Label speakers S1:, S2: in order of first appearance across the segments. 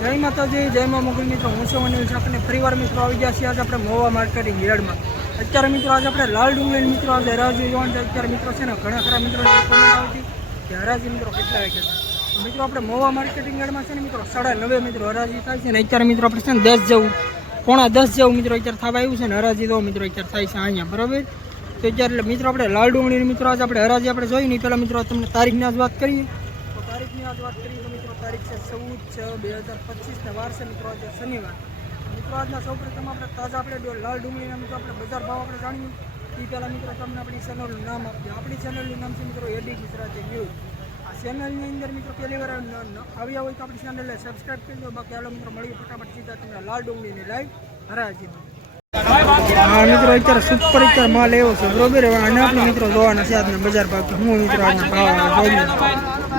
S1: જય માતાજી, જય માં મોગલ મિત્રો. હું છું અનિલ આપણે ફરીવાર મિત્રો આવી ગયા છીએ આજે આપણે મોવા માર્કેટિંગ યાર્ડમાં. અત્યારે મિત્રો આજે આપણે લાલ ડુંગળી મિત્રો આજે હરાજી જોવાનું છે. અત્યારે મિત્રો છે ને ઘણા ખરા મિત્રો કોમેન્ટ આવતી કે હરાજી મિત્રો કેટલા વાગ્યા છે? મિત્રો આપણે મોવા માર્કેટિંગ યાર્ડમાં છે ને મિત્રો સાડા નવે મિત્રો હરાજી થાય છે ને અત્યારે મિત્રો આપણે છે ને દસ જેવું, પોણા દસ જેવું મિત્રો અત્યારે થવા આવ્યું છે ને હરાજી દો મિત્રો અત્યારે થાય છે અહીંયા, બરાબર? તો અત્યારે એટલે મિત્રો આપણે લાલ ડુંગળીની મિત્રો આજે આપણે હરાજી આપણે જોઈ નહીં પહેલાં મિત્રો તમને તારીખની આજ વાત કરીએ. તો તારીખની આજ વાત કરીએ તારીખ છે ચૌદ છ બે હજાર પચીસને વારસે મિત્રો આજે શનિવાર. મિત્રો, આજના સૌ પ્રથમ આપણે તાજા આપણે લાલ ડુંગળીના મિત્રો આપણે બજાર ભાવ આપણે જાણીએ એ પહેલાં મિત્રો તમને આપણી ચેનલનું નામ આપીએ આપણી ચેનલનું નામ છે મિત્રો એડી ગુજરાતી ન્યૂઝ. આ ચેનલની અંદર મિત્રો પહેલી વાર આવ્યા હોય તો આપણી ચેનલને સબસ્ક્રાઈબ કરી દો. બાકી હાલો મિત્રો મળીએ ફટાફટ સીધા તમને લાલ ડુંગળીની લાઈવ હરાજી હા, મિત્રો, અત્યારે સુપર અત્યારે માલ એવો છે, બરોબર? હવે આને આપણે મિત્રો જોવાના છે આજના બજાર ભાવ. હું મિત્રો આજના ભાવ જોઈએ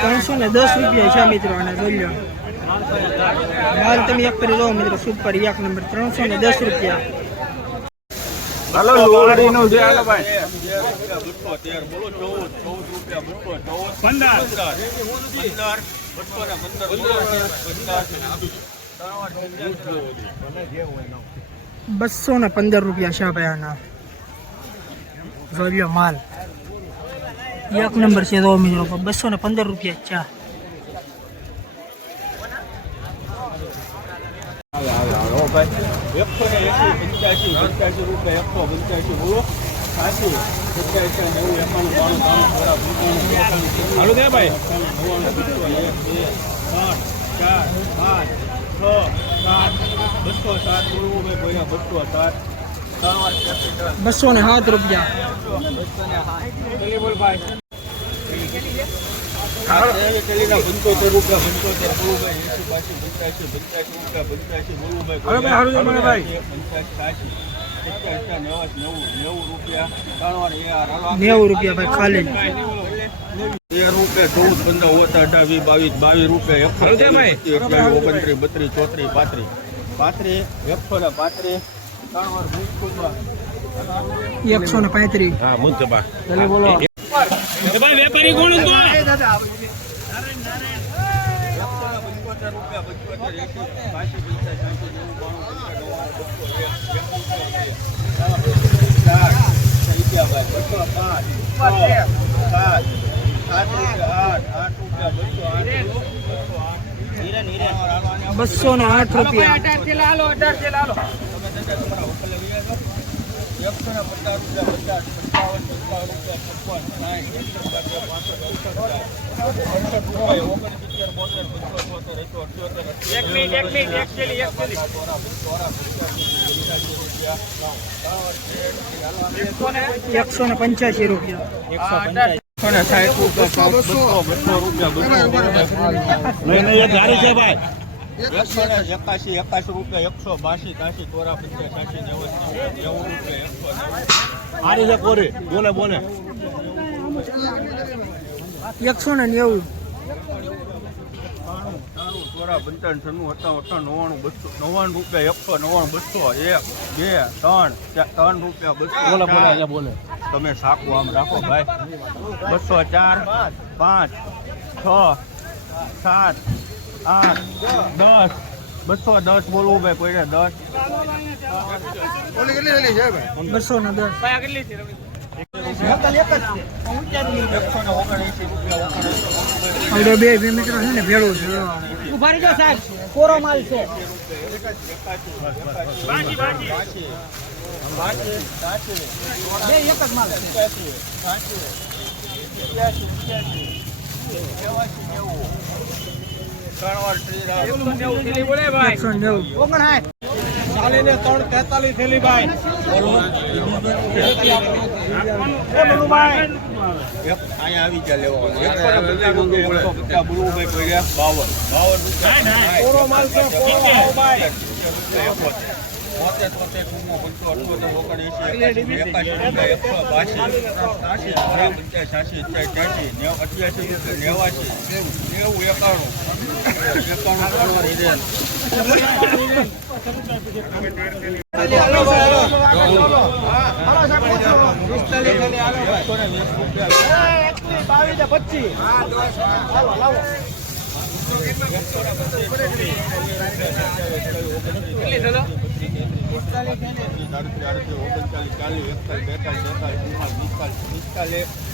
S1: ત્રણસો ને દસ રૂપિયા છે મિત્રો અને બોલ્યો માલ તમે એક કરી દો મિત્રો. સુપર એક નંબર, ત્રણસો ને દસ રૂપિયા.
S2: હાલો લોહડી નું છે હાલો ભાઈ. પંદર.
S1: બસો ને પંદર રૂપિયા છે ભાઈ આના. જોઈ માલ. એક નંબર છે તો મિત્રો બસો ને પંદર રૂપિયા ચા
S2: એકસો ને પંચ્યાસી પંચ્યાસી રૂપિયા એકસો પંચ્યાસી બોલો સાચી? પંચ્યાસી નેવું એકાણું બાણું ચોરા પંચાણું હાલો દે ભાઈ. એક બે ત્રણ ચાર પાંચ છ સાત બસો સાત બોલવું મેં ભર્યા બસો સાત.
S1: બસો ને સાત રૂપિયા.
S2: બાસી નેવું રૂપિયા
S1: ભાઈ ખાલી.
S2: તેર રૂપિયા ચૌદ પંદર ઓછા બાવીસ બાવીસ રૂપિયા એકસો ઓગણત્રીસ બત્રીસ ચોત્રીસ પાંત્રીસ. પાંત્રીસ એકસો ને પાંત્રીસ
S1: એકસો ને પાંત્રીસ.
S2: હા
S1: મુજબ
S2: ભાઈ વેપારી કોણ
S1: બસો ને આઠ રૂપિયા.
S2: એકસો ને પચાસ રૂપિયા પચાસ પંચાવન પંચાવન રૂપિયા છપ્પન સાઠ એકસઠ બે પાંચસો રૂપિયા પંચોતેર એકસો
S1: ને પંચ્યાસી રૂપિયા.
S2: એકસો રૂપિયા. બસો. બસો રૂપિયા નહીં નહીં ગાડી છે ભાઈ. એકસો ને એકાશી એકાશી રૂપિયા એકસો બાસી ત્યાસી ચોરા પંચાસ સાસી નેવું નેવું રૂપિયા એકસો છે કોરી. બોલે બોલે.
S1: એકસો ને નેવું.
S2: ત્રાણું ચોરા પંચાવન છન્નું અઠ્ઠાણું અઠ્ઠાણું નવ્વાણું બસો નવ્વાણું રૂપિયા એકસો નવ્વાણું બસો એક બે ત્રણ ત્રણ રૂપિયા બસો બોલે બોલે બોલે. તમે સાકું આમ રાખો ભાઈ. બસો ચાર પાંચ છ સાત આઠ દસ બસો દસ બોલવું ભાઈ કોઈને દસ
S1: બસો ને દસ આવડે બે બે મિત્રો છે ને ભેળું છે
S3: ઊભા રહેજો સાહેબ કોરો માલ છે બે એક જ માલ છે
S1: એકસો ને નેવું
S3: ઓગણસાઠ
S4: ચાલીને ત્રણ
S2: લેવા બાવન બાવન
S4: માલ છે કોરો માલ ભાઈ બાવીસ ને પચીસ
S2: ચાલો આગળ લે
S1: એકસો ને ઓગણપચાસ
S2: ચોરાણું ચોરાણું કેપિટલ સાઠ રૂપિયા બસો બસો રૂપિયા બસો એકસો ને એકાશી એકાશી રૂપિયા એકસો બાસી ત્યાસી ચોરા પંચાસ સાસી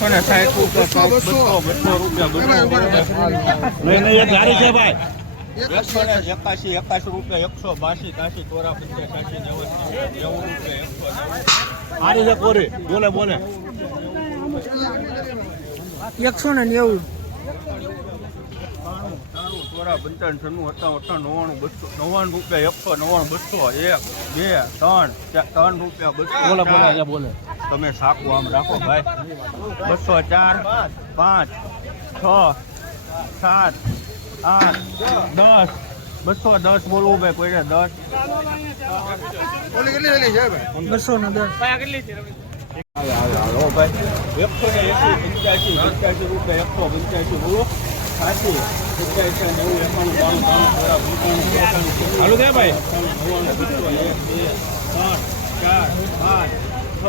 S2: અઠ્ઠાવન અઠ્ઠાવન નવ્વાણું બસો નવ્વાણું રૂપિયા એકસો નવ્વાણું નેવું એક બે ત્રણ ચાર છે કોરી. બોલે બોલે. બોલે બોલે તમે સાકું આમ રાખો ભાઈ. બસો ચાર પાંચ છ સાત આઠ દસ. બસો દસ બોલવું ભાઈ કોઈને દસ.
S1: બસો ને દસ.
S2: હાલો ભાઈ. એકસો ને એસી પંચ્યાસી પંચ્યાસી રૂપિયા. એકસો પંચ્યાસી બોલો સાચી પંચ્યાસી નેવું એકાણું બાણું બાણું ચોરા પંચાણું હાલો દે ભાઈ નવ્વાણું બસો એક બે ત્રણ ચાર પાંચ છ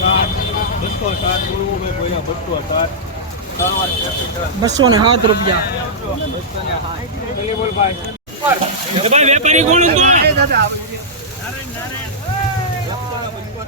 S2: સાત બસો સાત બોલવું ભાઈ બસો સાત
S1: બસો ને સાત રૂપિયા બસો ને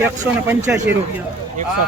S1: એકસો ને પંચ્યાસી રૂપિયા.
S3: એકસો